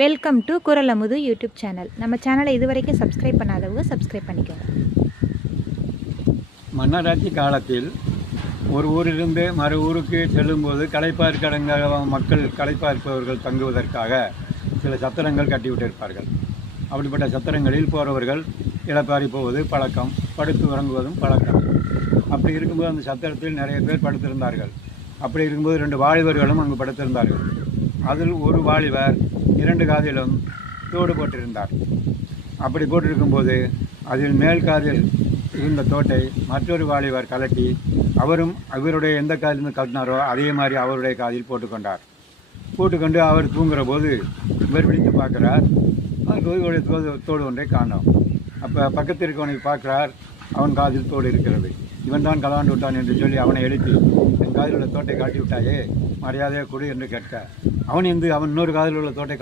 Welcome to குரல் அமுது YouTube channel. நம்ம சேனலை இதுவரைக்கும் சப்ஸ்கிரைப் பண்ணாதவங்க சப்ஸ்கிரைப் பண்ணிக்கோங்க. மன்னராட்சி காலத்தில் ஒரு ஊரிலிருந்து மறு ஊருக்கு செல்லும்போது களைப்பார்க்கடங்க மக்கள் களைப்பார்ப்பவர்கள் தங்குவதற்காக சில சத்திரங்கள் கட்டிவிட்டிருப்பார்கள். அப்படிப்பட்ட சத்திரங்களில் போகிறவர்கள் இளப்பாரி போவது பழக்கம், படுத்து உறங்குவதும் பழக்கம். அப்படி இருக்கும்போது அந்த சத்திரத்தில் நிறைய பேர் படுத்திருந்தார்கள். அப்படி இருக்கும்போது 2 வாலிபர்களும் அங்கு படுத்திருந்தார்கள். அதில் ஒரு வாலிபர் 2 காதிலும் தோடு போட்டிருந்தார். அப்படி போட்டிருக்கும்போது அதில் மேல் காதில் இருந்த தோட்டை மற்றொரு வாலிபர் கலட்டி அவரும் அவருடைய எந்த காதிலிருந்து கட்டினாரோ அதே மாதிரி அவருடைய காதில் போட்டுக்கொண்டு அவர் தூங்குகிற போது இவர் விழித்து பார்க்குறார். அவருடைய தோடு ஒன்றை காணோம். அப்போ பக்கத்தில் இருக்கவனை பார்க்குறார், அவன் காதில் தோடு இருக்கிறது. இவன் தான் கலாண்டு விட்டான் என்று சொல்லி அவனை எழுப்பி, என் காதில் உள்ள தோட்டை காட்டி விட்டாயே, மரியாதையாக கொடு என்று கேட்க, அவன் இன்னொரு காதில் உள்ள தோட்டை